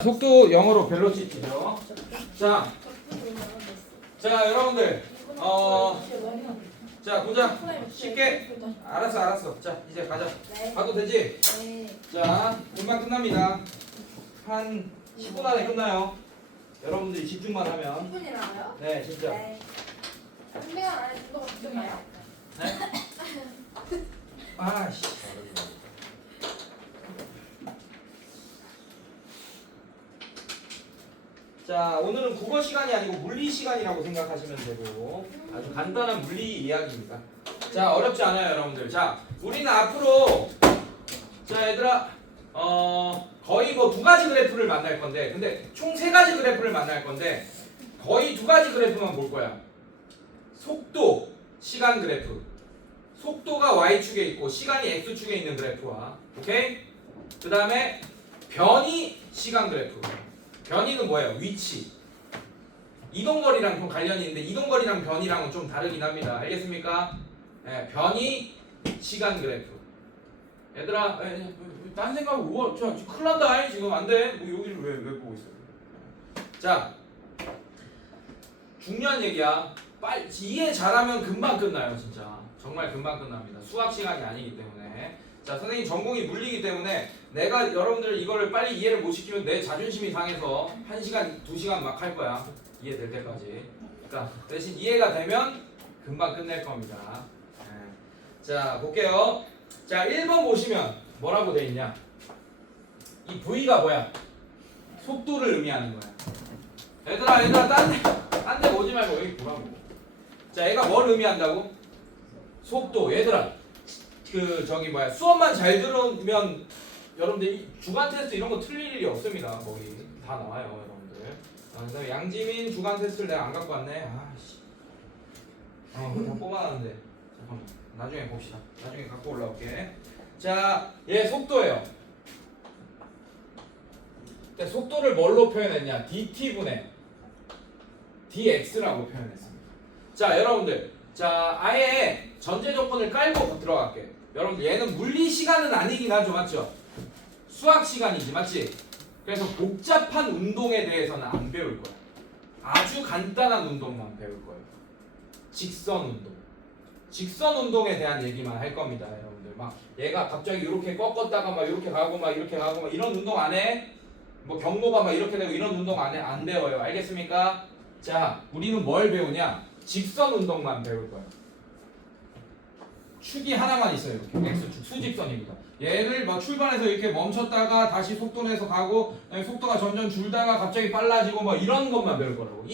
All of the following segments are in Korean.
속도 영어로 벨로시티죠. 자, 여러분들, 자 보자. 쉽게. 알았어. 자, 이제 가자. 가도 되지? 자, 금방 끝납니다. 한 10분 안에 끝나요. 여러분들이 집중만 하면. 10분이라고요? 네, 진짜. 네. 1시간 안에 준다고 듣나요? 네? 아씨. 자, 오늘은 국어 시간이 아니고 물리 시간이라고 생각하시면 되고 아주 간단한 물리 이야기입니다. 자, 어렵지 않아요, 여러분들. 자, 우리는 앞으로 자, 얘들아 거의 뭐 두 가지 그래프를 만날 건데 근데 총 세 가지 그래프를 만날 건데 거의 두 가지 그래프만 볼 거야. 속도, 시간 그래프. 속도가 Y축에 있고 시간이 X축에 있는 그래프와 오케이? 그 다음에 변이 시간 그래프. 변이는 뭐예요? 위치. 이동거리랑 좀 관련이 있는데 이동거리랑 변이랑은 좀 다르긴 합니다. 알겠습니까? 네, 변이 시간 그래프. 얘들아, 딴 생각을 큰일 난다. 지금 안 돼. 뭐 여기를 왜 보고 있어? 자, 중요한 얘기야. 빨리 이해 잘하면 금방 끝나요, 진짜. 정말 금방 끝납니다. 수학 시간이 아니기 때문에. 자, 선생님 전공이 물리기 때문에 내가 여러분들 이거를 빨리 이해를 못 시키면 내 자존심이 상해서 1시간, 2시간 막 할 거야. 이해될 때까지. 그러니까 대신 이해가 되면 금방 끝낼 겁니다. 네. 자, 볼게요. 자, 1번 보시면 뭐라고 돼 있냐? 이 V가 뭐야? 속도를 의미하는 거야. 얘들아, 딴 데 보지 말고 여기 보라고. 자, 얘가 뭘 의미한다고? 속도. 얘들아, 수업만 잘 들으면 여러분들 이 주간 테스트 이런 거 틀릴 일이 없습니다. 거의 다 나와요, 여러분들. 그다음에 양지민 주간 테스트를 내가 안 갖고 왔네. 아씨. 다 뽑아놨는데. 잠깐만. 나중에 봅시다. 나중에 갖고 올라올게. 자, 얘 속도예요. 근데 속도를 뭘로 표현했냐? dt분의 dx라고 표현했습니다. 자, 여러분들. 자, 아예 전제 조건을 깔고 들어갈게. 여러분들 얘는 물리 시간은 아니긴 하죠, 맞죠? 수학 시간이지, 맞지? 그래서 복잡한 운동에 대해서는 안 배울 거야. 아주 간단한 운동만 배울 거예요. 직선 운동. 직선 운동에 대한 얘기만 할 겁니다, 여러분들. 막 얘가 갑자기 이렇게 꺾었다가 막 이렇게 가고 막 이렇게 가고 막 이런 운동 안 해? 뭐 경로가 막 이렇게 되고 이런 운동 안 해? 안 배워요. 알겠습니까? 자, 우리는 뭘 배우냐? 직선 운동만 배울 거예요. 축이 하나만 있어요. 이렇게 X축, 수직선입니다. 얘를 막 출발해서 이렇게 멈췄다가 다시 속도 내서 가고 속도가 점점 줄다가 갑자기 빨라지고 뭐 이런 것만 배울 거라고.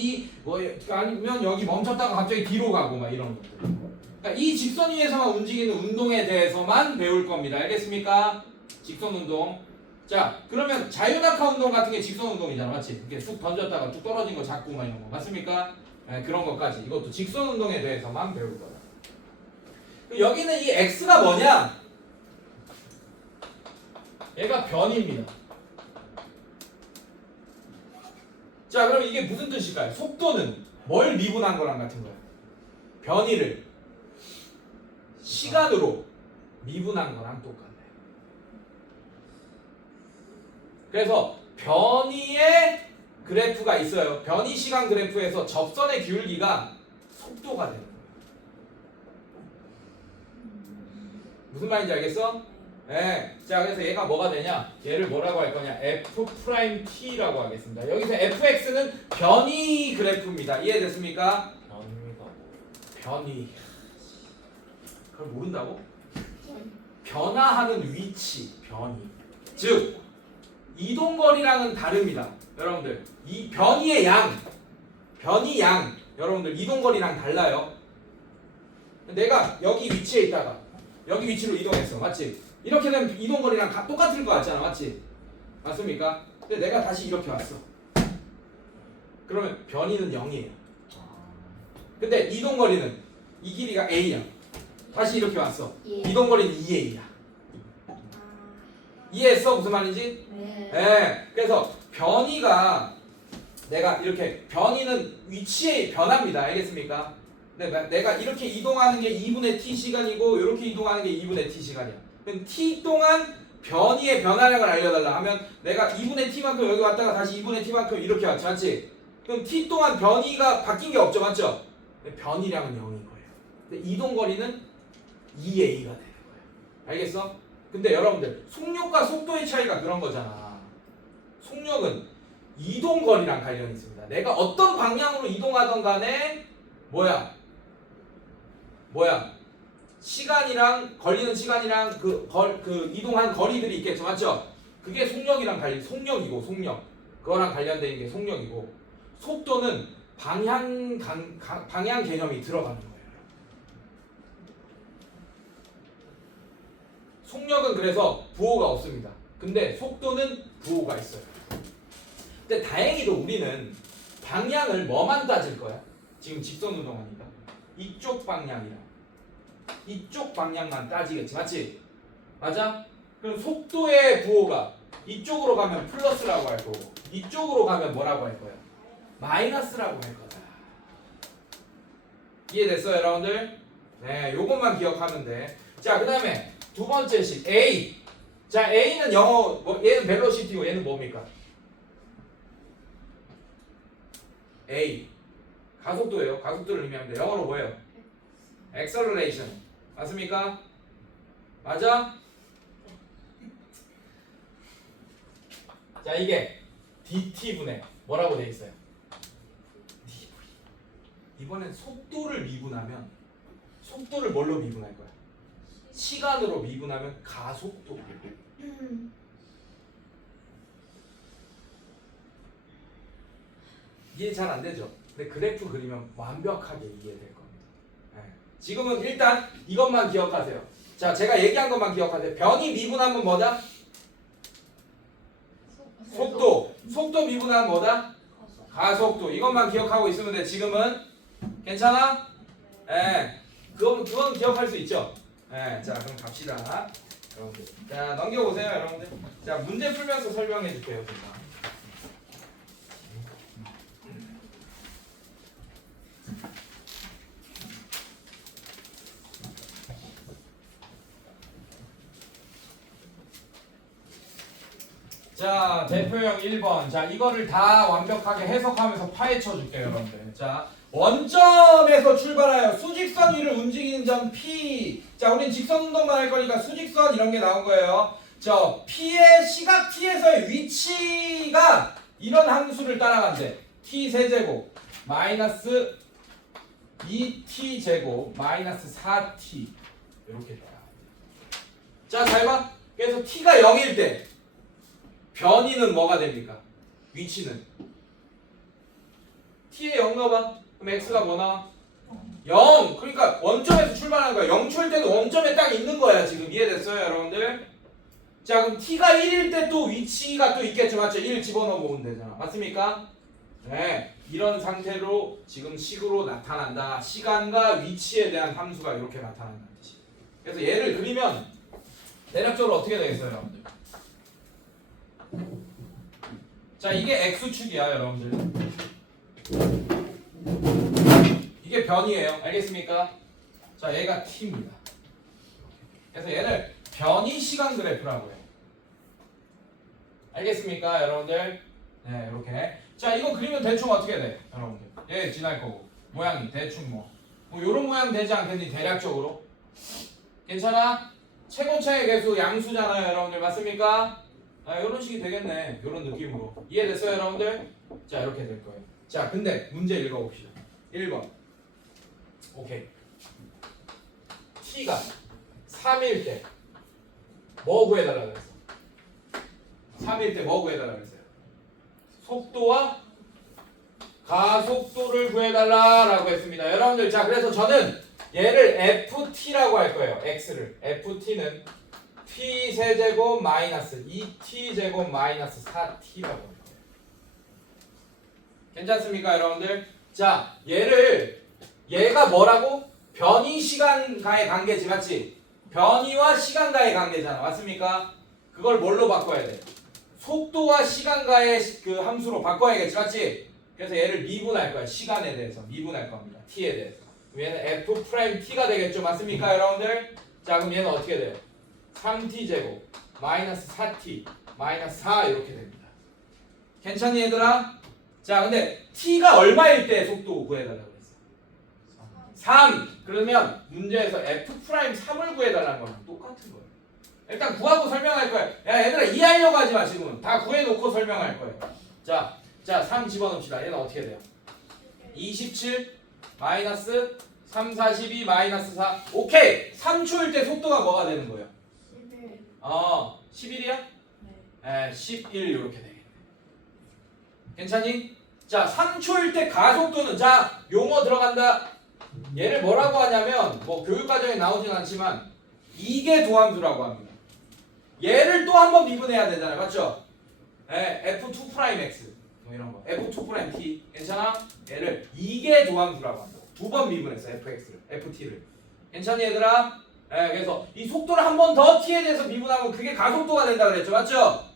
아니면 여기 멈췄다가 갑자기 뒤로 가고 막 이런 것들. 그러니까 이 직선 위에서만 움직이는 운동에 대해서만 배울 겁니다. 알겠습니까? 직선 운동. 자, 그러면 자유낙하 운동 같은 게 직선 운동이잖아, 맞지? 이렇게 쑥 던졌다가 뚝 떨어진 거 잡고 막 이런 거 맞습니까? 네, 그런 것까지 이것도 직선 운동에 대해서만 배울 거다. 여기는 이 x가 뭐냐? 얘가 변입니다. 자, 그럼 이게 무슨 뜻일까요? 속도는 뭘 미분한 거랑 같은 거예요? 변이를 시간으로 미분한 거랑 똑같네요. 그래서 변이의 그래프가 있어요. 변이 시간 그래프에서 접선의 기울기가 속도가 되는 거예요. 무슨 말인지 알겠어? 네. 자, 그래서 얘가 뭐가 되냐? 얘를 뭐라고 할 거냐? F'T라고 하겠습니다. 여기서 fx는 변이 그래프입니다. 이해됐습니까? 변이. 그걸 모른다고? 변화하는 위치, 변이. 즉, 이동거리랑은 다릅니다. 여러분들, 이 변이의 양, 여러분들 이동거리랑 달라요. 내가 여기 위치에 있다가 여기 위치로 이동했어, 맞지? 이렇게 되면 이동거리랑 똑같을 것 같잖아, 맞지? 맞습니까? 근데 내가 다시 이렇게 왔어. 그러면 변이는 0이에요. 근데 이동거리는 이 길이가 a야. 다시 이렇게 왔어. 이동거리는 2a야. 이해했어? 무슨 말인지? 네. 그래서 변이가 내가 이렇게 변이는 위치의 변화입니다. 알겠습니까? 근데 내가 이렇게 이동하는 게 2분의 t 시간이고 이렇게 이동하는 게 2분의 t 시간이야. 그럼 t 동안 변이의 변화량을 알려달라 하면 내가 2분의 t만큼 여기 왔다가 다시 2분의 t만큼 이렇게 왔지 맞지? 그럼 t 동안 변이가 바뀐 게 없죠 맞죠? 근데 변이량은 0인 거예요. 근데 이동거리는 2a가 되는 거예요. 알겠어? 근데 여러분들 속력과 속도의 차이가 그런 거잖아. 속력은 이동거리랑 관련이 있습니다. 내가 어떤 방향으로 이동하던 간에 뭐야 시간이랑 걸리는 시간이랑 그 이동한 거리들이 있겠죠 맞죠? 그게 속력이랑 속력이고 속력 그거랑 관련된 게 속력이고 속도는 방향 개념이 들어가는 거예요. 속력은 그래서 부호가 없습니다. 근데 속도는 부호가 있어요. 근데 다행히도 우리는 방향을 뭐만 따질 거야? 지금 직선 운동하니까 이쪽 방향이랑 이쪽 방향만 따지겠지 맞지? 맞아? 그럼 속도의 부호가 이쪽으로 가면 플러스라고 할 거고 이쪽으로 가면 뭐라고 할 거야? 마이너스라고 할 거다. 이해됐어요 여러분들? 네 요것만 기억하면 돼. 자 그 다음에 두 번째 식 A. 자 A는 영어 얘는 벨로시티고 얘는 뭡니까? A 가속도예요. 가속도를 의미합니다. 영어로 뭐예요? acceleration 맞습니까? 맞아? 자 이게 dt분의 뭐라고 돼 있어요? dv. 이번엔 속도를 미분하면 속도를 뭘로 미분할 거야? 시간으로 미분하면 가속도. 이해 잘 안 되죠? 근데 그래프 그리면 완벽하게 이해될 겁니다. 네. 지금은 일단 이것만 기억하세요. 자, 제가 얘기한 것만 기억하세요. 변이 미분하면 뭐다? 속도. 속도 미분하면 뭐다? 가속도. 이것만 기억하고 있으면 돼. 지금은 괜찮아? 네. 그건 기억할 수 있죠? 네. 자, 그럼 갑시다. 여러분들. 자, 넘겨보세요, 여러분들. 자, 문제 풀면서 설명해 줄게요, 제가. 자, 대표형 1번. 자, 이거를 다 완벽하게 해석하면서 파헤쳐 줄게요, 여러분들. 자, 원점에서 출발하여 수직선 위를 움직이는 점 P. 자, 우린 직선 운동만 할 거니까 수직선 이런 게 나온 거예요. 저 P의 시각 T에서의 위치가 이런 함수를 따라간대. T 세제곱 마이너스 2T 제곱 마이너스 4T 이렇게 따라간대. 자, 잘 봐. 그래서 T가 0일 때 변이는 뭐가 됩니까? 위치는 t에 0 넣어봐. 그럼 x가 뭐 나와? 0. 그러니까 원점에서 출발하는 거야. 0초일 때도 원점에 딱 있는 거야. 지금 이해됐어요 여러분들? 자 그럼 t가 1일 때 또 위치가 또 있겠죠. 맞죠? 1 집어넣어 보면 되잖아. 맞습니까? 네. 이런 상태로 지금 식으로 나타난다. 시간과 위치에 대한 함수가 이렇게 나타난다는 뜻이에요. 그래서 얘를 그리면 대략적으로 어떻게 되겠어요 여러분들? 자 이게 x축이야 여러분들. 이게 변이에요. 알겠습니까? 자 얘가 t입니다. 그래서 얘를 변이 시간 그래프라고 해요. 알겠습니까 여러분들? 네 이렇게. 자 이거 그리면 대충 어떻게 돼 여러분들? 얘 지날 거고 모양이 대충 뭐 요런 모양 되지 않겠니 대략적으로? 괜찮아? 최고차의 개수 양수잖아요 여러분들. 맞습니까? 아, 이런 식이 되겠네. 이런 느낌으로. 이해됐어요, 여러분들? 자, 이렇게 될 거예요. 자, 근데 문제 읽어봅시다. 1번. 오케이. t가 3일 때 뭐 구해달라고 했어? 3일 때 뭐 구해달라고 했어요? 속도와 가속도를 구해달라고 했습니다. 여러분들, 자, 그래서 저는 얘를 ft라고 할 거예요. x를. ft는 t 세제곱 마이너스 2t 제곱 마이너스 4t라고 할 거예요. 괜찮습니까 여러분들? 자 얘가 뭐라고? 변이 시간과의 관계지 맞지? 변이와 시간과의 관계잖아. 맞습니까? 그걸 뭘로 바꿔야 돼? 속도와 시간과의 그 함수로 바꿔야겠지 맞지? 그래서 얘를 미분할 거야. 시간에 대해서 미분할 겁니다. t에 대해서. 얘는 f 프라임 t가 되겠죠. 맞습니까 여러분들? 자 그럼 얘는 어떻게 돼요? 3t 제곱 마이너스 4t 마이너스 4 이렇게 됩니다. 괜찮니 얘들아? 자 근데 t가 얼마일 때 속도 구해달라고 했어? 3. 그러면 문제에서 f'3을 구해달라는 거랑 똑같은 거예요. 일단 구하고 설명할 거예요. 야 얘들아 이해하려고 하지 마 지금은. 다 구해놓고 설명할 거예요. 자 3 집어넣읍시다. 얘는 어떻게 돼요? 27 마이너스 3, 42 마이너스 4. 오케이. 3초일 때 속도가 뭐가 되는 거예요? 11이야? 네. 11 이렇게 되겠네. 괜찮니? 자 3초일 때 가속도는 자 용어 들어간다. 얘를 뭐라고 하냐면 뭐 교육과정에 나오진 않지만 이게 도함수라고 합니다. 얘를 또 한 번 미분해야 되잖아요. 맞죠? F2'X 뭐 이런 거 F2'T 괜찮아? 얘를 이게 도함수라고 합니다. 두 번 미분했어 fx를 ft를. 괜찮니 얘들아? 그래서 이 속도를 한 번 더 t에 대해서 미분하면 그게 가속도가 된다 그랬죠. 맞죠?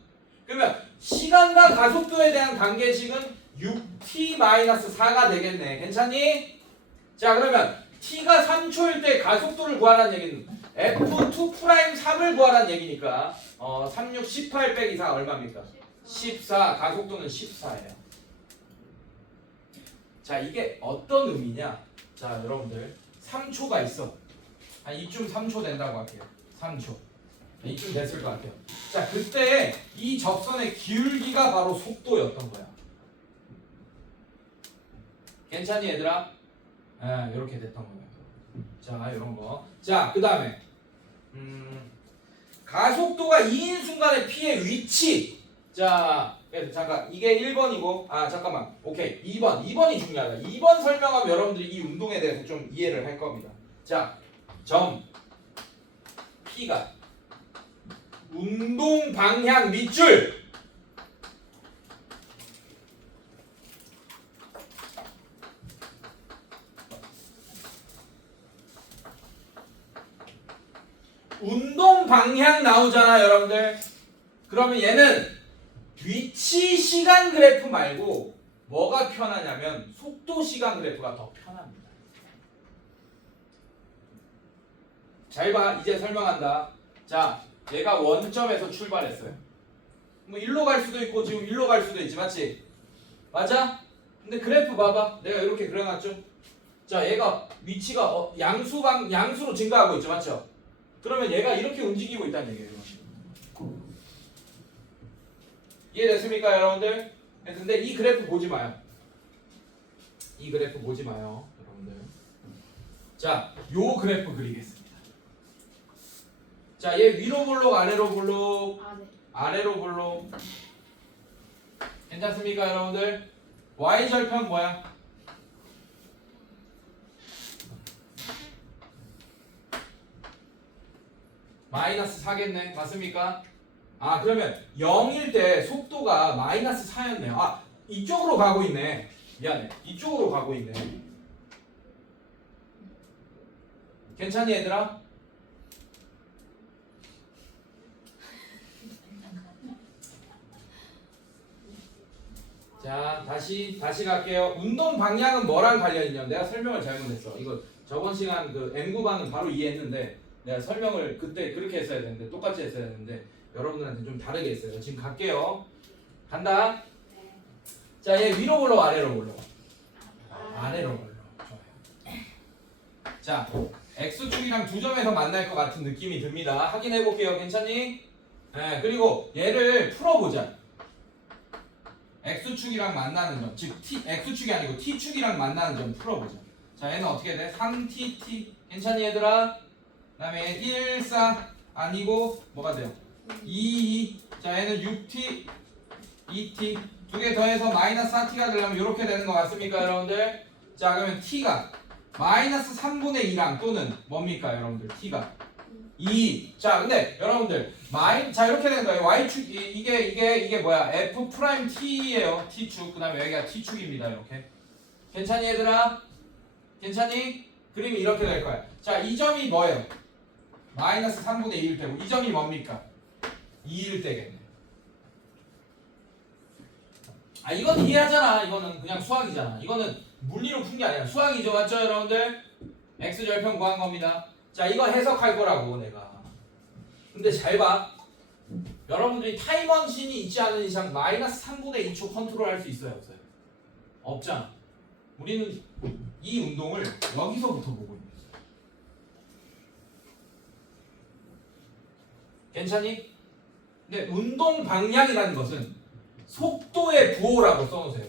그러면 시간과 가속도에 대한 관계식은 6t-4가 되겠네. 괜찮니? 자 그러면 t가 3초일 때 가속도를 구하라는 얘기는 f2'3을 구하라는 얘기니까 3, 6, 18 빼기 4 얼마입니까? 14. 가속도는 14예요. 자 이게 어떤 의미냐? 자 여러분들 3초가 있어. 한 이쯤 3초 된다고 할게요. 3초. 이쯤 됐을 것 같아요. 자 그때 이 접선의 기울기가 바로 속도였던 거야. 괜찮니 얘들아? 이렇게 됐던 거예요. 자 이런 거. 자 그 다음에 가속도가 2인 순간의 P의 위치. 자 그래서 잠깐 이게 1번이고 잠깐만 오케이 2번이 중요하다. 2번 설명하면 여러분들이 이 운동에 대해서 좀 이해를 할 겁니다. 자 점 P가 운동 방향 밑줄 운동 방향 나오잖아 여러분들. 그러면 얘는 위치 시간 그래프 말고 뭐가 편하냐면 속도 시간 그래프가 더 편합니다. 잘 봐. 이제 설명한다. 자 얘가 원점에서 출발했어요. 뭐 일로 갈 수도 있고 지금 일로 갈 수도 있지. 맞지? 맞아? 근데 그래프 봐봐. 내가 이렇게 그려놨죠. 자 얘가 위치가 양수로 증가하고 있죠. 맞죠? 그러면 얘가 이렇게 움직이고 있다는 얘기예요. 이해됐습니까 여러분들? 근데 이 그래프 보지 마요. 이 그래프 보지 마요 여러분들. 자 요 그래프 그리겠습니다. 자 얘 위로 볼록 아래로 볼록 아래로 볼록. 괜찮습니까 여러분들? y절편 뭐야? 마이너스 4겠네. 맞습니까? 그러면 0일 때 속도가 마이너스 4였네요. 이쪽으로 가고 있네. 미안해. 이쪽으로 가고 있네. 괜찮니 얘들아? 자 다시 갈게요. 운동 방향은 뭐랑 관련 있냐? 내가 설명을 잘못했어. 이거 저번 시간 그 M9반은 바로 이해했는데 내가 설명을 그때 그렇게 했어야 되는데 똑같이 했어야 되는데 여러분들한테 좀 다르게 했어요. 지금 갈게요. 간다. 자 얘 위로 볼록 아래로 볼록? 아래로 볼록. 좋아요. 자 X축이랑 두 점에서 만날 것 같은 느낌이 듭니다. 확인해 볼게요. 괜찮니? 그리고 얘를 풀어보자. X축이랑 만나는 점, 즉 X축이 아니고 T축이랑 만나는 점 풀어보자. 자 얘는 어떻게 돼? 3TT. 괜찮니 얘들아? 그 다음에 1, 4 아니고 뭐가 돼요? 2, 2. 자 얘는 6T, 2T. 두 개 더해서 마이너스 4T가 되려면 이렇게 되는 거 맞습니까 여러분들? 자 그러면 T가 마이너스 3분의 2랑 또는 뭡니까 여러분들? T가 2. 자 근데 여러분들 자 이렇게 되는 거예요. Y축 이게 뭐야? F'T예요. T축. 그 다음에 여기가 T축입니다. 이렇게. 괜찮니 얘들아? 괜찮니? 그림이 이렇게 될 거야. 자 이 점이 뭐예요? 마이너스 3분의 2일 때고 이 점이 뭡니까? 2일 때겠네. 이건 이해하잖아. 이거는 그냥 수학이잖아. 이거는 물리로 푼 게 아니라 수학이죠. 맞죠 여러분들? X절편 구한 겁니다. 자 이거 해석할 거라고 내가. 근데 잘 봐. 여러분들이 타임머신이 있지 않은 이상 마이너스 3분의 2초 컨트롤 할 수 있어요, 없어요? 없잖아. 우리는 이 운동을 여기서부터 보고 있는 거야. 괜찮니? 근데 운동 방향이라는 것은 속도의 부호라고 써놓으세요.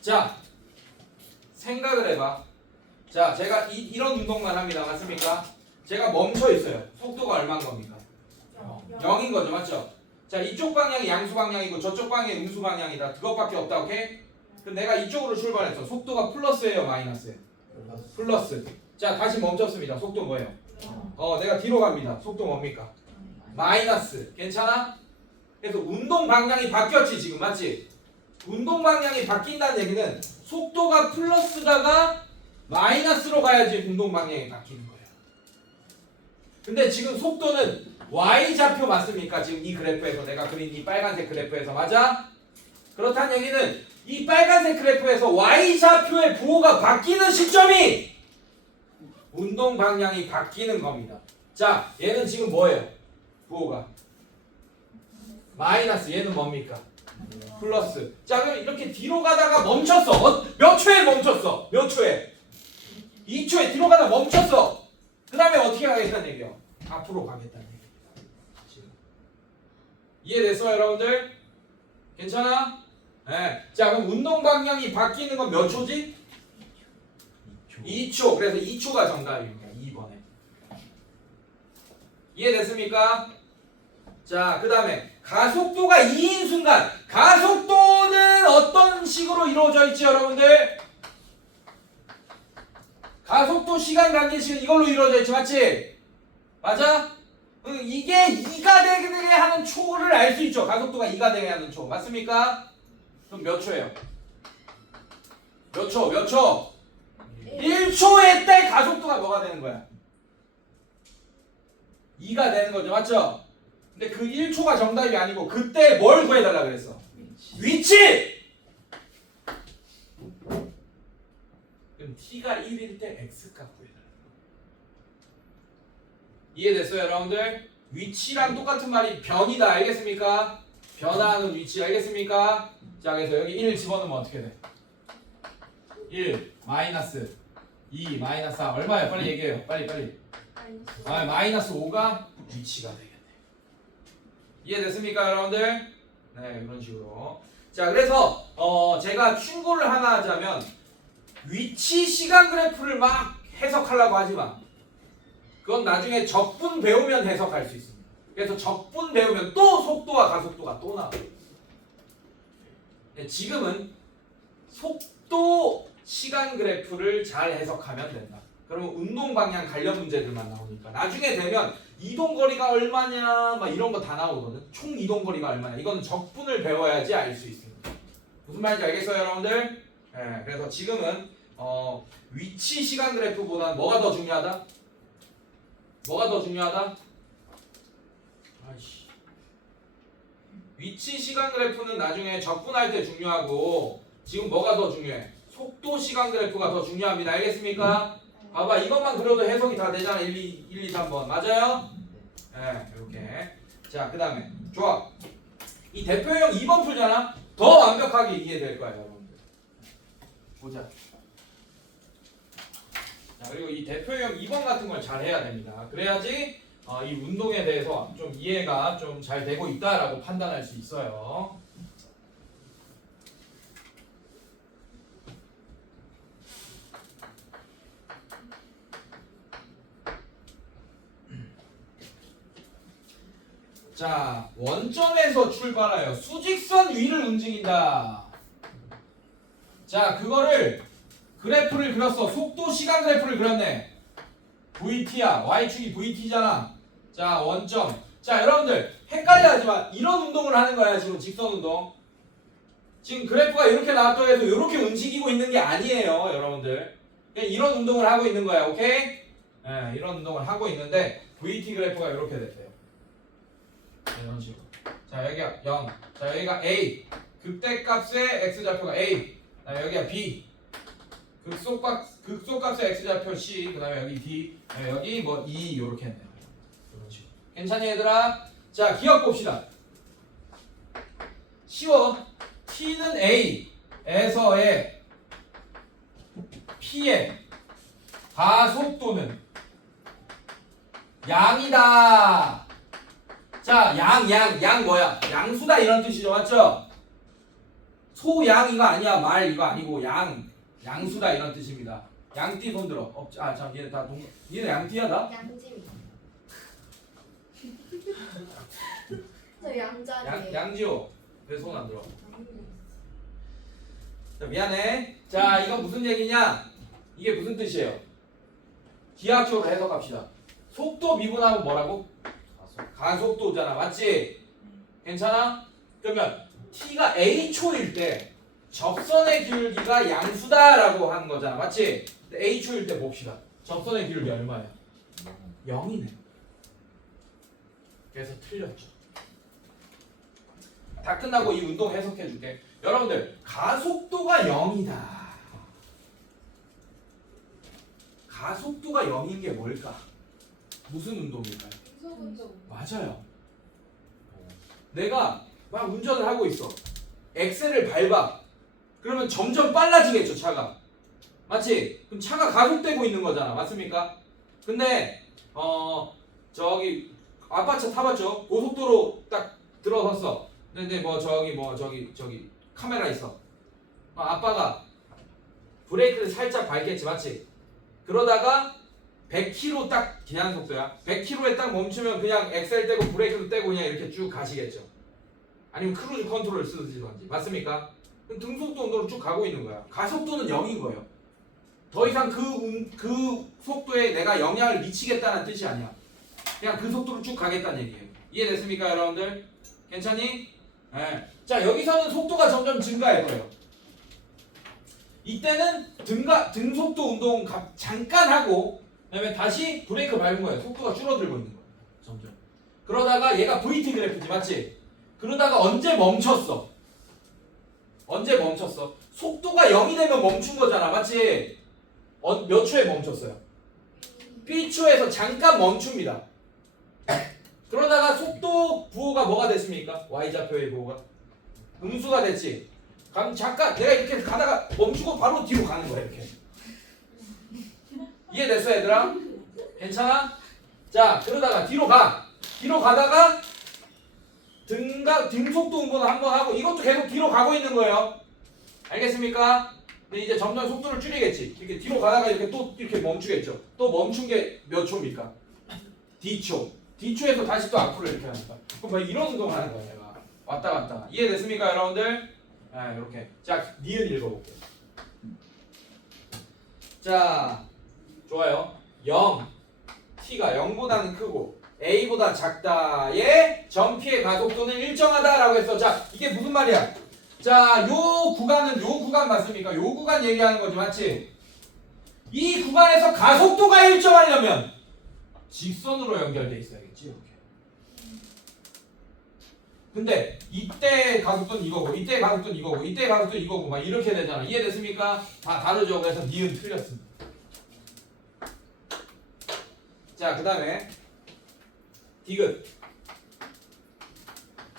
자, 생각을 해봐. 자, 제가 이런 운동만 합니다. 맞습니까? 제가 멈춰 있어요. 속도가 얼마인 겁니까? 0인 거죠. 맞죠? 자, 이쪽 방향이 양수 방향이고 저쪽 방향이 음수 방향이다. 그것밖에 없다. 오케이? 그럼 내가 이쪽으로 출발했어. 속도가 플러스예요, 마이너스예요? 플러스. 자, 다시 멈췄습니다. 속도 뭐예요? 내가 뒤로 갑니다. 속도 뭡니까? 마이너스. 괜찮아? 그래서 운동 방향이 바뀌었지, 지금. 맞지? 운동 방향이 바뀐다는 얘기는 속도가 플러스다가 마이너스로 가야지 운동 방향이 바뀌는 거예요. 근데 지금 속도는 Y좌표 맞습니까? 지금 이 그래프에서 내가 그린 이 빨간색 그래프에서 맞아? 그렇다는 얘기는 이 빨간색 그래프에서 Y좌표의 부호가 바뀌는 시점이 운동 방향이 바뀌는 겁니다. 자, 얘는 지금 뭐예요? 부호가 마이너스. 얘는 뭡니까? 플러스. 자, 그럼 이렇게 뒤로 가다가 멈췄어. 몇 초에 멈췄어? 몇 초에? 2초에 뒤로 가다가 멈췄어. 그 다음에 어떻게 가겠다는 얘기요? 앞으로 가겠다는 얘기입니다. 이해됐어요, 여러분들? 괜찮아? 네. 자, 그럼 운동 방향이 바뀌는 건 몇 초지? 2초. 그래서 2초가 정답입니다. 2번에. 이해됐습니까? 자, 그 다음에 가속도가 2인 순간, 가속도는 어떤 식으로 이루어져 있지, 여러분들? 가속도 시간 관계식은 이걸로 이루어져 있지, 맞지? 맞아? 이게 2가 되게 하는 초를 알 수 있죠. 가속도가 2가 되게 하는 초. 맞습니까? 그럼 몇 초예요? 몇 초? 몇 초? 1초에 때 가속도가 뭐가 되는 거야? 2가 되는 거죠. 맞죠? 근데 그 1초가 정답이 아니고 그때 뭘 구해달라 그랬어? 위치! 그럼 t가 1일 때 x값 구해달라. 이해됐어요, 여러분들? 위치랑 똑같은 말이 변이다. 알겠습니까? 변화하는 위치. 알겠습니까? 자, 그래서 여기 1 집어넣으면 어떻게 돼? 1 마이너스 2 마이너스 4 얼마예요? 빨리 얘기해요. 빨리. 마이너스 5가 위치가 되겠네. 이해됐습니까, 여러분들? 네, 이런 식으로. 자, 그래서 제가 충고를 하나 하자면 위치 시간 그래프를 막 해석하려고 하지 마. 그건 나중에 적분 배우면 해석할 수 있습니다. 그래서 적분 배우면 또 속도와 가속도가 또 나와요. 지금은 속도 시간 그래프를 잘 해석하면 된다. 그러면 운동 방향 관련 문제들만 나오니까 나중에 되면 이동 거리가 얼마냐 막 이런 거 다 나오거든. 총 이동 거리가 얼마냐. 이거는 적분을 배워야지 알 수 있습니다. 무슨 말인지 알겠어요, 여러분들? 네, 그래서 지금은 위치 시간 그래프보다는 뭐가 더 중요하다? 뭐가 더 중요하다? 아이씨. 위치 시간 그래프는 나중에 적분할 때 중요하고 지금 뭐가 더 중요해? 속도 시간 그래프가 더 중요합니다. 알겠습니까? 봐봐, 이것만 그려도 해석이 다 되잖아. 1, 2, 3번 맞아요? 네, 이렇게. 자, 그 다음에 좋아. 이 대표형 2번 풀잖아. 더 완벽하게 이해될 거예요, 여러분들. 보자. 자, 그리고 이 대표형 2번 같은 걸 잘 해야 됩니다. 그래야지 이 운동에 대해서 좀 이해가 좀 잘 되고 있다라고 판단할 수 있어요. 자, 원점에서 출발하여 수직선 위를 움직인다. 자, 그거를 그래프를 그렸어. 속도 시간 그래프를 그렸네. VT야. Y축이 VT잖아. 자, 원점. 자, 여러분들 헷갈려 하지 마. 이런 운동을 하는 거야, 지금 직선 운동. 지금 그래프가 이렇게 나왔다고 해서 이렇게 움직이고 있는 게 아니에요, 여러분들. 그냥 이런 운동을 하고 있는 거야, 오케이? 네, 이런 운동을 하고 있는데 VT 그래프가 이렇게 됐대요. 이런 식으로. 자, 여기가 0. 자, 여기가 A. 극대값의 x좌표가 A. 여기가 B. 극소값의 x좌표 C. 그 다음에 여기 D. 여기 뭐 E 이렇게 했네요. 이런 식으로. 괜찮니 얘들아? 자 기억 봅시다. 쉬워. T는 A에서의 P의 가속도는 양이다. 자, 양 뭐야? 양수다 이런 뜻이죠, 맞죠? 소양 이거 아니야, 말 이거 아니고 양수다 이런 뜻입니다. 양띠 손 들어. 참 얘네 다 얘네 양띠야 다? 양지미. 저 양자리예요. 양지호. 왜 손 안 들어? 자, 미안해. 자, 이건 무슨 얘기냐? 이게 무슨 뜻이에요? 기하학적으로 해석합시다. 속도 미분하면 뭐라고? 가속도잖아, 맞지? 괜찮아? 그러면 t가 a초일 때 접선의 기울기가 양수다라고 하는 거잖아, 맞지? a초일 때 봅시다. 접선의 기울기 얼마야? 0이네. 그래서 틀렸죠. 다 끝나고 이 운동 해석해 줄게. 여러분들 가속도가 0이다. 가속도가 0인 게 뭘까? 무슨 운동일까요? 운동. 맞아요. 내가 막 운전을 하고 있어. 엑셀을 밟아. 그러면 점점 빨라지겠죠, 차가. 맞지? 그럼 차가 가속되고 있는 거잖아. 맞습니까? 근데 저기 아빠 차 타봤죠? 고속도로 딱 들어섰어. 근데 저기 카메라 있어. 아빠가 브레이크를 살짝 밟겠지, 맞지? 그러다가 100km 딱 제한 속도야. 100km에 딱 멈추면 그냥 엑셀 떼고 브레이크도 떼고 그냥 이렇게 쭉 가시겠죠. 아니면 크루즈 컨트롤 쓰시던지. 맞습니까? 그럼 등속도 운동으로 쭉 가고 있는 거야. 가속도는 0인 거예요. 더 이상 그 속도에 내가 영향을 미치겠다는 뜻이 아니야. 그냥 그 속도로 쭉 가겠다는 얘기예요. 이해됐습니까, 여러분들? 괜찮니? 네. 자, 여기서는 속도가 점점 증가할 거예요. 이때는 등속도 운동 잠깐 하고 그다음에 다시 브레이크 밟은 거예요. 속도가 줄어들고 있는 거예요. 점점. 그러다가 얘가 VT 그래프지, 맞지? 그러다가 언제 멈췄어? 속도가 0이 되면 멈춘 거잖아, 맞지? 몇 초에 멈췄어요? B초에서 잠깐 멈춥니다. 그러다가 속도 부호가 뭐가 됐습니까? Y좌표의 부호가 음수가 됐지. 그럼 잠깐 내가 이렇게 가다가 멈추고 바로 뒤로 가는 거야, 이렇게. 이해됐어, 얘들아? 괜찮아? 자, 그러다가 뒤로 가다가 등속도 운동을 한번 하고 이것도 계속 뒤로 가고 있는 거예요. 알겠습니까? 근데 이제 점점 속도를 줄이겠지. 이렇게 뒤로 가다가 이렇게 또 이렇게 멈추겠죠. 또 멈춘 게 몇 초입니까? D초. D초에서 다시 또 앞으로 이렇게 하니까. 그럼 뭐 이런 운동을 하는 거야, 내가. 왔다 갔다. 이해됐습니까, 여러분들? 네, 이렇게. 자, 니은 읽어볼게요. 자, 좋아요. 0. t가 0보다는 크고 a보다 작다의 전피의 가속도는 일정하다라고 했어. 자, 이게 무슨 말이야? 자, 요 구간 맞습니까? 요 구간 얘기하는 거지, 맞지? 이 구간에서 가속도가 일정하려면 직선으로 연결돼 있어야겠지, 이렇게. 근데 이때 가속도는 이거고, 이때 가속도는 이거고, 이때 가속도는 이거고, 막 이렇게 되잖아. 이해됐습니까? 다 다르죠. 그래서 니은 틀렸습니다. 자, 그 다음에 디귿.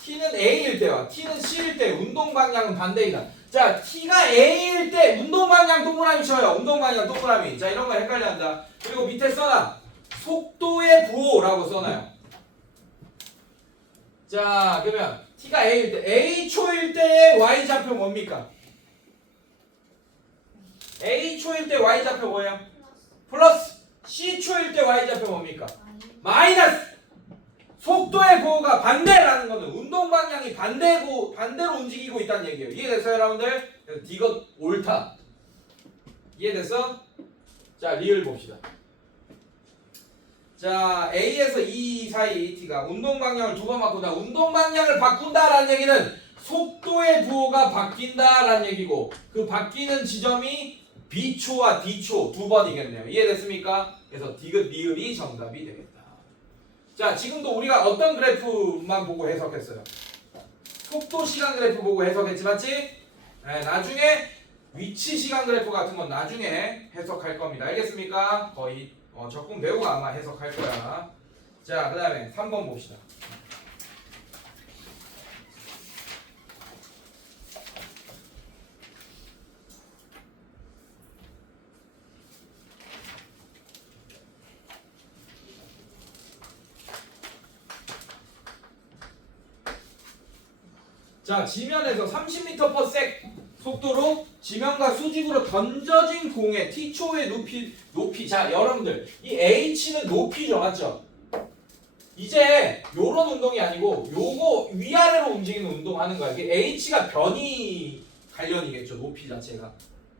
t는 a일 때와 t는 c일 때 운동 방향은 반대이다. 자, t가 a일 때 운동 방향 동그라미 쳐요. 운동 방향 동그라미. 자, 이런 거 헷갈려 한다. 그리고 밑에 써놔. 속도의 부호라고 써놔요. 자, 그러면 t가 a일 때 a초일 때의 y좌표 뭡니까? a초일 때 y좌표 뭐예요? 플러스. c초일 때 y좌표 뭡니까? 마이너스. 속도의 부호가 반대라는 거는 운동 방향이 반대로 움직이고 있다는 얘기예요. 이해됐어요, 여러분들? 그래서 디귿 옳다. 이해됐어? 자, 리을 봅시다. 자, A에서 E 사이 t가 운동 방향을 두 번 바꾼다. 운동 방향을 바꾼다라는 얘기는 속도의 부호가 바뀐다라는 얘기고 그 바뀌는 지점이 B초와 D초 두 번이겠네요. 이해됐습니까? 그래서 디귿 리을이 정답이 되겠다. 자, 지금도 우리가 어떤 그래프만 보고 해석했어요? 속도 시간 그래프 보고 해석했지 맞지? 네, 나중에 위치 시간 그래프 같은 건 나중에 해석할 겁니다. 알겠습니까? 거의 적분 배우고 아마 해석할 거야. 자, 그 다음에 3번 봅시다. 자, 지면에서 30m/s 속도로 지면과 수직으로 던져진 공의 t초의 높이. 자, 여러분들 이 h는 높이죠, 맞죠? 이제 요런 운동이 아니고 요거 위아래로 움직이는 운동하는 거야. 이게 h가 변이 관련이겠죠, 높이 자체가.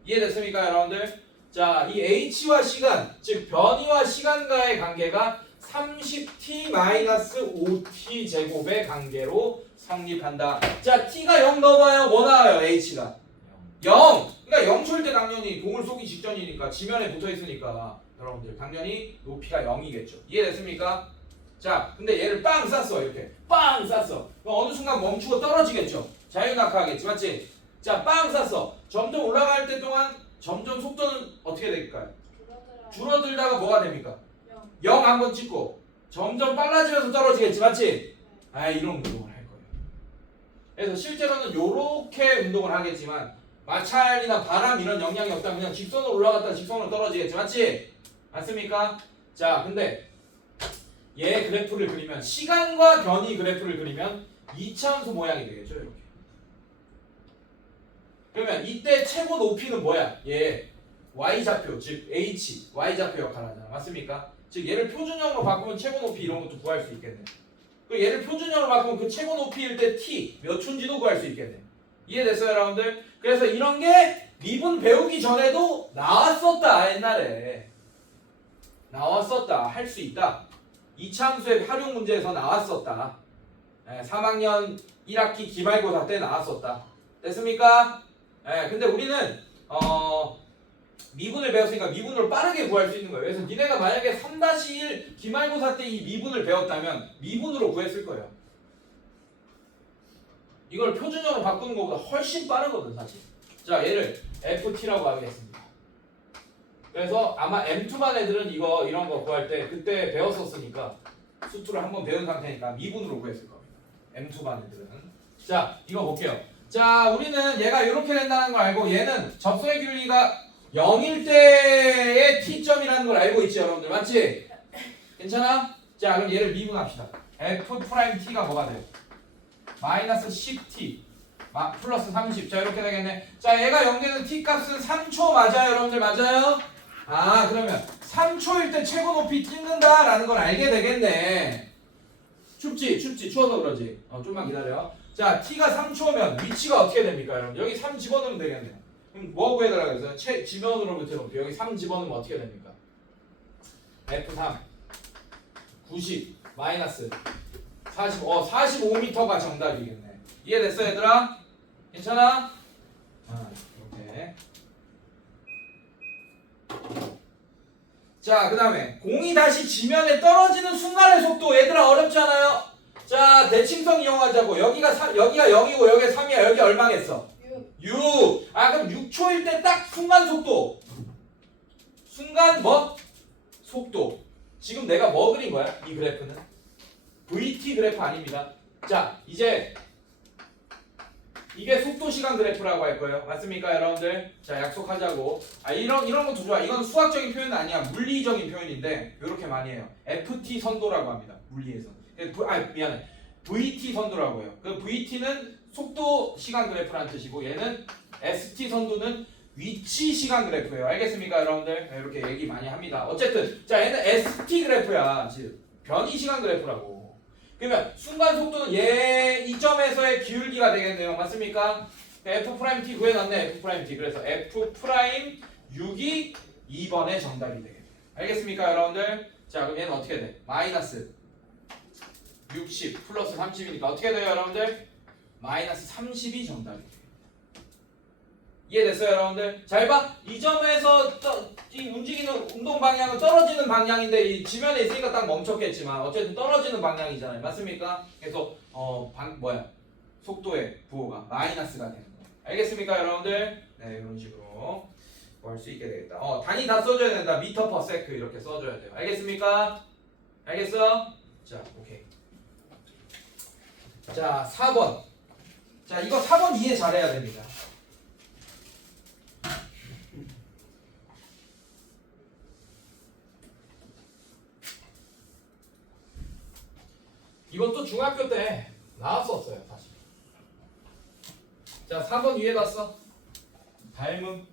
이해됐습니까, 여러분들? 자, 이 h와 시간, 즉 변이와 시간과의 관계가 30t-5t 제곱의 관계로 성립한다. 자, t가 0 넘어요. 뭐 나와요? h가 0. 그러니까 0초일 때 당연히 공을 쏘기 직전이니까 지면에 붙어 있으니까 여러분들 당연히 높이가 0이겠죠. 이해됐습니까? 자, 근데 얘를 빵 쐈어. 이렇게 빵 쐈어. 그럼 어느 순간 멈추고 떨어지겠죠. 자유낙하하겠지, 맞지? 자, 빵 쐈어. 점점 올라갈 때 동안 점점 속도는 어떻게 될까요? 줄어들다가 뭐가 됩니까? 0 한번 찍고 점점 빨라지면서 떨어지겠지, 맞지? 아, 이런 운동을 할 거예요. 그래서 실제로는 요렇게 운동을 하겠지만 마찰이나 바람 이런 영향이 없다면 그냥 직선으로 올라갔다 직선으로 떨어지겠지, 맞지? 맞습니까? 자, 근데 얘 그래프를 그리면 시간과 변이 그래프를 그리면 2차함수 모양이 되겠죠, 이렇게. 그러면 이때 최고 높이는 뭐야? 얘 y좌표, 즉 h, y좌표 역할을 하잖아, 맞습니까? 즉 얘를 표준형으로 바꾸면 최고 높이 이런 것도 구할 수 있겠네. 그 얘를 표준형으로 바꾸면 그 최고 높이일 때 t 몇 초인지도 구할 수 있겠네. 이해됐어요, 여러분들? 그래서 이런 게 미분 배우기 전에도 나왔었다. 옛날에 나왔었다. 할 수 있다. 2차 함수의 활용 문제에서 나왔었다. 3학년 1학기 기말고사 때 나왔었다. 됐습니까? 근데 우리는 미분을 배웠으니까 미분으로 빠르게 구할 수 있는 거예요. 그래서 니네가 만약에 3-1 기말고사 때 이 미분을 배웠다면 미분으로 구했을 거예요. 이걸 표준형으로 바꾸는 것보다 훨씬 빠르거든, 사실. 자, 얘를 FT라고 하겠습니다. 그래서 아마 M2반 애들은 이런 거 구할 때 그때 배웠었으니까 수투를 한번 배운 상태니까 미분으로 구했을 겁니다. M2반 애들은. 자, 이거 볼게요. 자, 우리는 얘가 이렇게 된다는 걸 알고 얘는 접속의 균리가 0일 때의 t점이라는 걸 알고 있지, 여러분들. 맞지? 괜찮아? 자, 그럼 얘를 미분합시다. F'T가 뭐가 돼요? 마이너스 10t 플러스 30. 자, 이렇게 되겠네. 자, 얘가 0되는 t 값은 3초 맞아요, 여러분들? 맞아요? 아, 그러면 3초일 때 최고 높이 찍는다라는 걸 알게 되겠네. 춥지? 추워서 그러지. 좀만 기다려. 자, t가 3초면 위치가 어떻게 됩니까, 여러분? 여기 3 집어넣으면 되겠네요. 그럼 뭐 구해달라고 했어요? 지면으로부터 높이. 여기 3 집어넣으면 어떻게 됩니까? F3 90 마이너스 45m가 정답이겠네. 이해됐어, 얘들아? 괜찮아? 이렇게. 자, 그 다음에 공이 다시 지면에 떨어지는 순간의 속도. 얘들아, 어렵지 않아요? 자, 대칭성 이용하자고. 여기가 0이고 여기가 3이야. 여기 얼마겠어? 6. 아, 그럼 6초일 때 딱 순간 속도. 순간 뭐? 속도. 지금 내가 뭐 그린 거야? 이 그래프는? VT 그래프 아닙니다. 자, 이제 이게 속도 시간 그래프라고 할 거예요. 맞습니까, 여러분들? 자, 약속하자고. 이런 것도 좋아. 이건 수학적인 표현은 아니야. 물리적인 표현인데 이렇게 많이 해요. FT 선도라고 합니다. 물리에서. 미안해. VT 선도라고 해요. 그 VT는 속도 시간 그래프라는 뜻이고 얘는 ST 선도는 위치 시간 그래프예요. 알겠습니까, 여러분들? 이렇게 얘기 많이 합니다. 어쨌든 자, 얘는 ST 그래프야. 즉 변이 시간 그래프라고. 그러면 순간 속도는 이 점에서의 기울기가 되겠네요. 맞습니까? F'T 구해놨네. F'T. 그래서 F'6이 2번의 정답이 되겠네요. 알겠습니까, 여러분들? 자, 그럼 얘는 어떻게 돼? 마이너스 60 플러스 30이니까 어떻게 돼요, 여러분들? 마이너스 30이 정답이 돼요. 이해됐어요, 여러분들? 잘 봐. 이 점에서 이 움직이는 운동 방향은 떨어지는 방향인데 이 지면에 있으니까 딱 멈췄겠지만 어쨌든 떨어지는 방향이잖아요. 맞습니까? 그래서 속도의 부호가 마이너스가 되는 거예요. 알겠습니까, 여러분들? 네, 이런 식으로 할 수 있게 되겠다. 단위 다 써줘야 된다. 미터 퍼 세크 이렇게 써줘야 돼요. 알겠습니까? 알겠어? 자, 오케이. 자, 4번. 자, 이거 4번 이해 잘해야 됩니다. 이것도 중학교 때 나왔었어요, 사실. 자, 4번 위에 봤어. 닮음.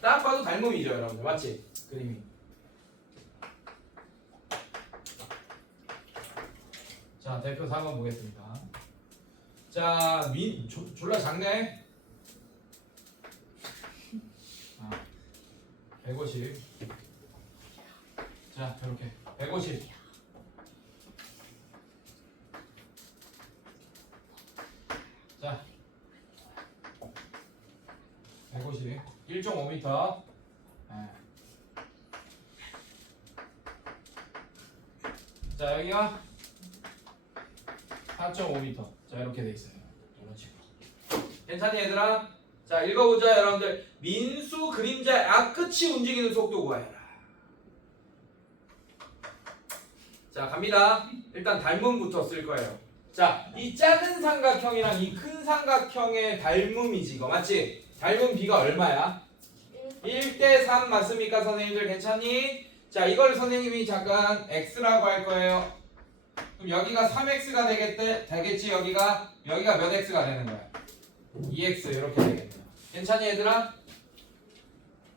딱 봐도 닮음이죠, 여러분들. 맞지? 그림이. 자, 대표 4번 보겠습니다. 자, 졸라 작네. 150. 자, 이렇게 150. 자, 150. 1.5m. 자, 여기가 4.5m. 자, 이렇게 돼 있어요. 이런 식으로. 괜찮니, 얘들아? 자, 읽어보자, 여러분들. 민수 그림자의 앞끝이 움직이는 속도 구하여라. 자, 갑니다. 일단 닮음부터 쓸 거예요. 자, 이 작은 삼각형이랑 이 큰 삼각형의 닮음이지, 이거 맞지? 닮음 비가 얼마야? 1대3 맞습니까, 선생님들? 괜찮니? 자, 이걸 선생님이 잠깐 x라고 할 거예요. 그럼 여기가 3x가 되겠지? 여기가 몇 x가 되는 거야? 2x 이렇게 되겠네요. 괜찮니, 얘들아?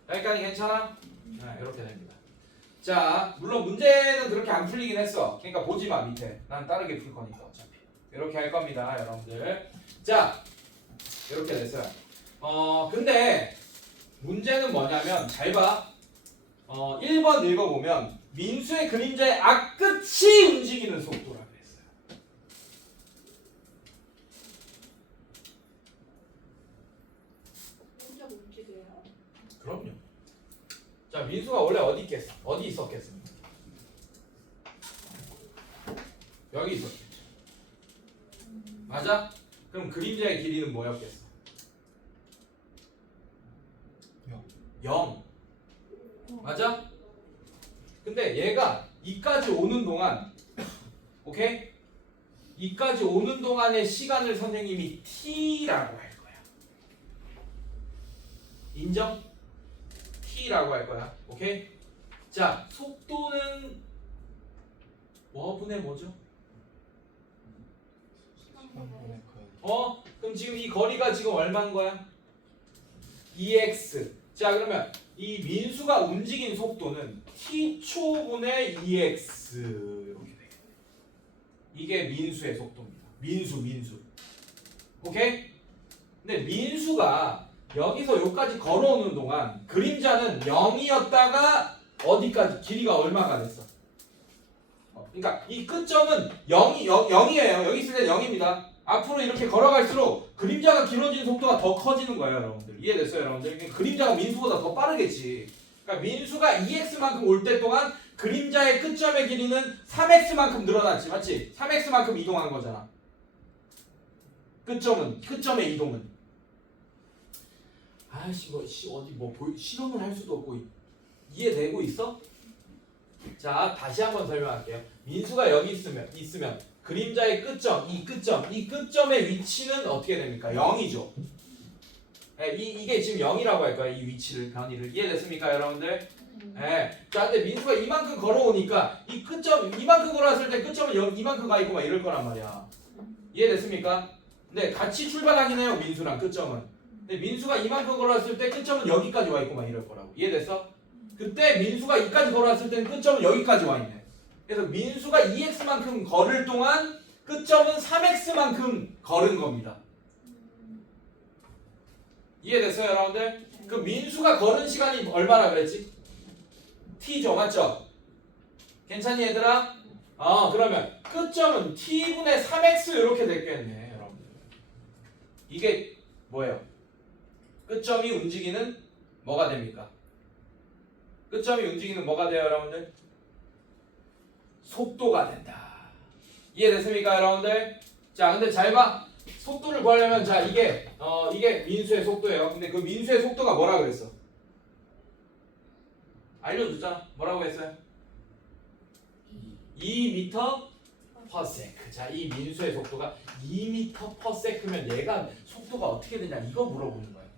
여기까지 괜찮아? 네, 이렇게 됩니다. 자, 물론 문제는 그렇게 안 풀리긴 했어. 그러니까 보지 마, 밑에. 난 빠르게 풀 거니까 어차피. 이렇게 할 겁니다, 여러분들. 자, 이렇게 됐어요. 근데 문제는 뭐냐면 잘 봐. 1번 읽어보면 민수의 그림자의 앞끝이 움직이는 속도라고 했어요. 혼자 움직여요? 그럼요. 자, 민수가 원래 어디 있었겠습니까? 여기 있었겠죠. 맞아? 그럼 그림자의 길이는 뭐였겠어? 0. 맞아? 근데 얘가 이까지 오는 동안, 오케이? 이까지 오는 동안의 시간을 선생님이 t라고 할 거야. 인정? t라고 할 거야. 오케이? 자, 속도는 뭐분의 뭐죠? 그럼 지금 이 거리가 지금 얼마인 거야? 2x. 자, 그러면 이 민수가 움직인 속도는 t초분의 2x 이렇게 되겠네. 이게 민수의 속도입니다. 민수. 오케이? 근데 민수가 여기서 여기까지 걸어오는 동안 그림자는 0이었다가 어디까지 길이가 얼마가 됐어? 그러니까 이 끝점은 0이에요. 여기 있을 때 0입니다. 앞으로 이렇게 걸어갈수록 그림자가 길어지는 속도가 더 커지는 거예요, 여러분들. 이해됐어요, 여러분들? 그림자가 민수보다 더 빠르겠지. 그러니까 민수가 2x만큼 올 때 동안 그림자의 끝점의 길이는 3x만큼 늘어났지, 맞지? 3x만큼 이동한 거잖아. 끝점의 이동은. 아이씨, 실험을 할 수도 없고 이해되고 있어? 자, 다시 한번 설명할게요. 민수가 여기 있으면 그림자의 끝점, 이 끝점의 위치는 어떻게 됩니까? 0이죠. 네, 이게 지금 0이라고 할 거야, 이 위치를, 변이를. 이해됐습니까, 여러분들? 네. 자, 근데 민수가 이만큼 걸어오니까 이 끝점, 이만큼 걸어왔을 때 끝점은 이만큼 가 있고 막 이럴 거란 말이야. 이해됐습니까? 근데 같이 출발하긴 해요, 민수랑 끝점은. 근데 민수가 이만큼 걸어왔을 때 끝점은 여기까지 와 있고 막 이럴 거라고. 이해됐어? 그때 민수가 이까지 걸어왔을 때는 끝점은 여기까지 와 있네. 그래서 민수가 2x만큼 걸을 동안 끝점은 3x만큼 걸은 겁니다. 이해됐어요, 여러분들? 그 민수가 걸은 시간이 얼마나 그랬지? t죠, 맞죠? 괜찮니, 얘들아? 그러면 끝점은 t분의 3x 이렇게 됐겠네, 여러분들. 이게 뭐예요? 끝점이 움직이는 뭐가 됩니까? 끝점이 움직이는 뭐가 돼요, 여러분들? 속도가 된다. 이해됐습니까, 여러분들? 자, 근데 잘 봐. 속도를 구하려면 자 이게 이게 민수의 속도예요. 근데 그 민수의 속도가 뭐라 그랬어? 알려줬잖아. 뭐라고 했어요? 2m/s. 자, 이 민수의 속도가 2m/s면 얘가 속도가 어떻게 되냐 이거 물어보는 거예요.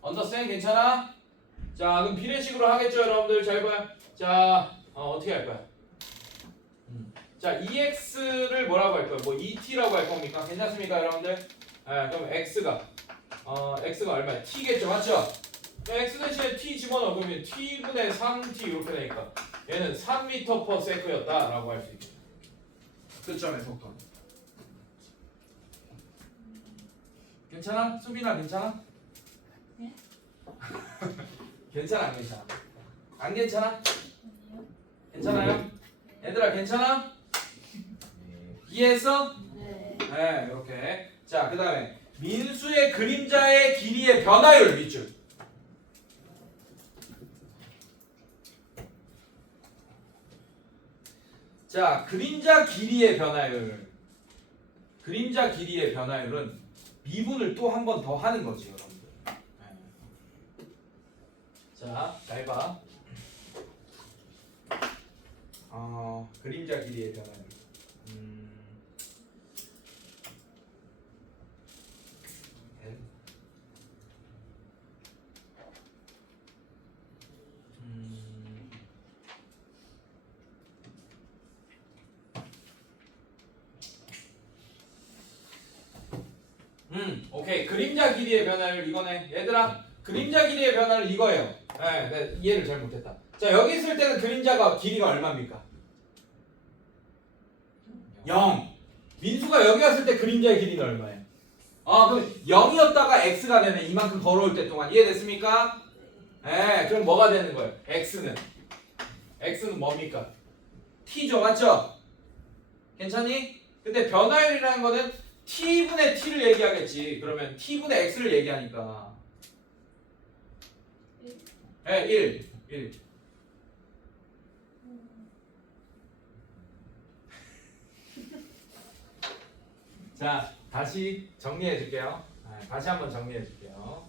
언더스탠 괜찮아? 자, 그럼 비례식으로 하겠죠, 여러분들. 잘 봐요. 자, 어떻게 할 거야? 자, EX를 뭐라고 할 거예요? 뭐 ET라고 할 겁니까? 괜찮습니까, 여러분들? 그럼 X가 얼마야? T겠죠, 맞죠? X 대신에 T 집어넣어. 그러면 T분의 3T 이렇게 되니까 얘는 3m/s였다라고 할 수 있겠다. 끝점의 속도. 괜찮아? 수빈아 괜찮아? 네? 괜찮아 안 괜찮아? 안 괜찮아? 괜찮아요? 얘들아 괜찮아? 이해했어? 네. 네, 이렇게. 자, 그 다음에 민수의 그림자의 길이의 변화율 밑줄. 자, 그림자 길이의 변화율. 그림자 길이의 변화율은 미분을 또 한 번 더 하는 거지, 여러분들. 자, 잘 봐. 그림자 길이의 변화율. 오케이. 그림자 길이의 변화율 이거네. 얘들아, 그림자 길이의 변화율 이거예요. 네, 내가 이해를 잘못했다. 자, 여기 있을 때는 그림자가 길이가 얼마입니까? 0. 민수가 여기 왔을 때 그림자의 길이는 얼마예요? 그럼 0이었다가 x가 되네. 이만큼 걸어올 때 동안. 이해됐습니까? 네, 그럼 뭐가 되는 거예요? x는 뭡니까? t죠, 맞죠? 괜찮니? 근데 변화율이라는 거는 t분의 t를 얘기하겠지. 그러면 t분의 x를 얘기하니까. 네, 1. 자, 다시 정리해 줄게요. 다시 한번 정리해 줄게요.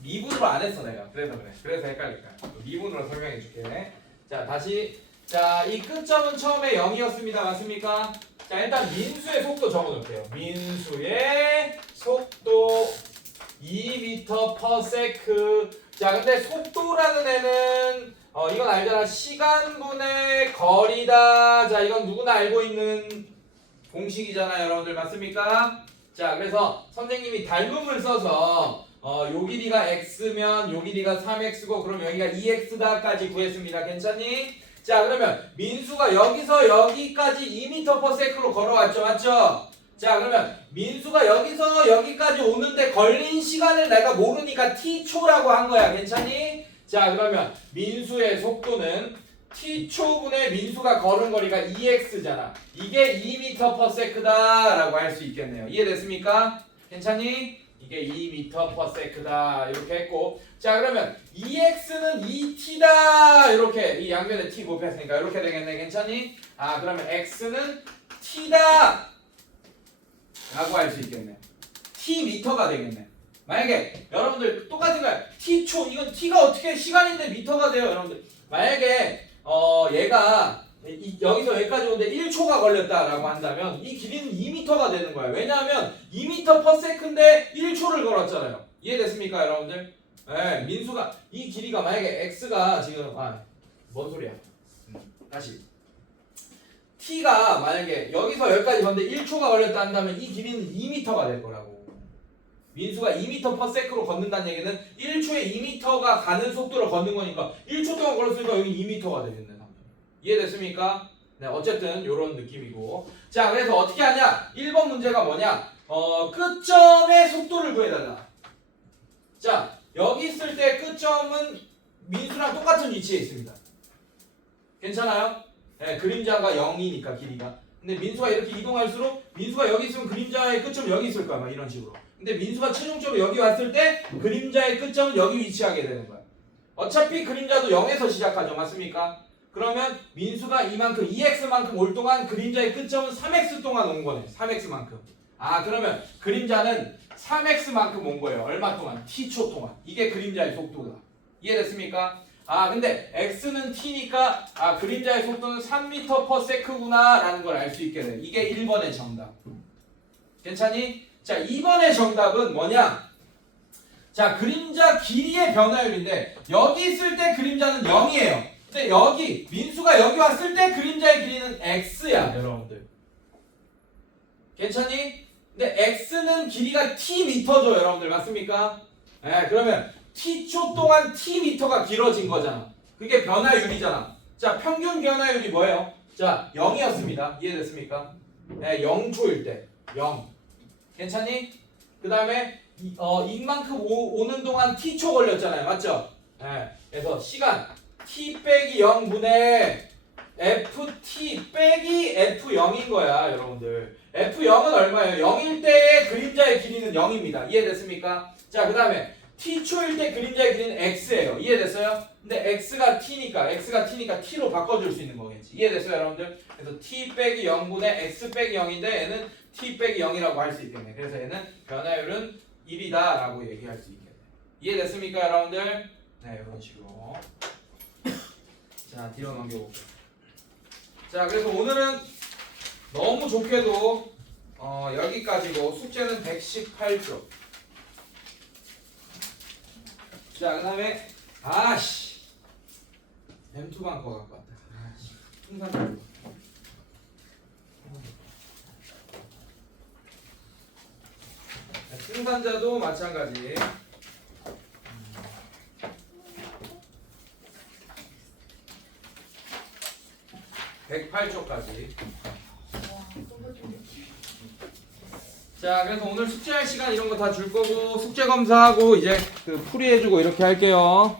미분으로 안 했어 내가. 그래서 헷갈릴까. 미분으로 설명해 줄게. 자, 다시. 자, 이 끝점은 처음에 0이었습니다. 맞습니까? 자, 일단 민수의 속도 적어 놓을게요. 민수의 속도 2m/s. 자, 근데 속도라는 애는 이건 알잖아. 시간분의 거리다. 자, 이건 누구나 알고 있는 공식이잖아요, 여러분들. 맞습니까? 자, 그래서 선생님이 닮음을 써서 요 길이가 x면 요 길이가 3x고 그럼 여기가 2x다까지 구했습니다. 괜찮니? 자, 그러면 민수가 여기서 여기까지 2m/s로 걸어왔죠, 맞죠? 자, 그러면 민수가 여기서 여기까지 오는데 걸린 시간을 내가 모르니까 t초라고 한 거야. 괜찮니? 자, 그러면 민수의 속도는 t초분의 민수가 걸은 거리가 2x잖아. 이게 2m/s다라고 할 수 있겠네요. 이해됐습니까? 괜찮니? 이게 2m/s다 이렇게 했고, 자, 그러면 2x는 2t다 이렇게 이 양변에 t 곱했으니까 이렇게 되겠네. 괜찮니? 그러면 x는 t다 라고 할 수 있겠네. t미터가 되겠네. 만약에 여러분들 똑같은 거야. t초, 이건 t가 어떻게 시간인데 미터가 돼요, 여러분들. 만약에 얘가 여기서 여기까지 오는데 1초가 걸렸다라고 한다면 이 길이는 2m가 되는 거야. 왜냐하면 2m/s인데 1초를 걸었잖아요. 이해됐습니까, 여러분들? 네, 민수가 이 길이가 만약에 x가 지금 뭔 소리야? 다시. t가 만약에 여기서 여기까지 갔는데 1초가 걸렸다 한다면 이 길이는 2m가 될 거라고. 민수가 2m/s로 걷는다는 얘기는 1초에 2m가 가는 속도로 걷는 거니까 1초 동안 걸었으니까 여기 2m가 되겠네. 이해됐습니까? 네, 어쨌든 이런 느낌이고. 자, 그래서 어떻게 하냐? 1번 문제가 뭐냐? 끝점의 속도를 구해달라. 자, 여기 있을 때 끝점은 민수랑 똑같은 위치에 있습니다. 괜찮아요? 네, 그림자가 0이니까 길이가. 근데 민수가 이렇게 이동할수록 민수가 여기 있으면 그림자의 끝점은 여기 있을 거야. 막 이런 식으로. 근데 민수가 최종적으로 여기 왔을 때 그림자의 끝점은 여기 위치하게 되는 거야. 어차피 그림자도 0에서 시작하죠. 맞습니까? 그러면 민수가 이만큼 2x만큼 올 동안 그림자의 끝점은 3x 동안 온 거네. 3x만큼. 아 그러면 그림자는 3x만큼 온 거예요. 얼마 동안? t초 동안. 이게 그림자의 속도다. 이해됐습니까? 아 근데 x는 t니까 아 그림자의 속도는 3m/s구나 라는 걸 알 수 있게 돼. 이게 1번의 정답. 괜찮니? 자 2번의 정답은 뭐냐? 자 그림자 길이의 변화율인데 여기 있을 때 그림자는 0이에요. 근데 여기 민수가 여기 왔을 때 그림자의 길이는 x야 여러분들. 괜찮니? 근데 x는 길이가 t미터죠 여러분들. 맞습니까? 네, 그러면 t초 동안 t미터가 길어진 거잖아. 그게 변화율이잖아. 자 평균 변화율이 뭐예요? 자 0이었습니다. 이해됐습니까? 네, 0초일 때 0. 괜찮니? 그 다음에 이만큼 오는 동안 t초 걸렸잖아요. 맞죠? 네, 그래서 시간 t 빼기 0분의 ft 빼기 f0인 거야 여러분들. f0은 얼마예요? 0일 때의 그림자의 길이는 0입니다. 이해됐습니까? 자 그 다음에 t초일 때 그림자의 길이는 x예요. 이해됐어요? 근데 x가 t니까 t로 바꿔줄 수 있는 거겠지. 이해됐어요 여러분들? 그래서 t 빼기 0분의 x 빼기 0인데 얘는 t 빼기 0이라고 할 수 있겠네. 그래서 얘는 변화율은 1이다 라고 얘기할 수 있겠네. 이해됐습니까 여러분들? 네 이런 식으로. 자 뒤로 넘겨볼게요. 자 그래서 오늘은 너무 좋게도 여기까지고 숙제는 118쪽. 자 그 다음에 아씨 M2방 거 갖고 왔다. 아씨 풍산 승산자도 마찬가지. 108초까지. 자, 그래서 오늘 숙제할 시간 이런 거 다 줄 거고 숙제 검사하고 이제 그 풀이해주고 이렇게 할게요.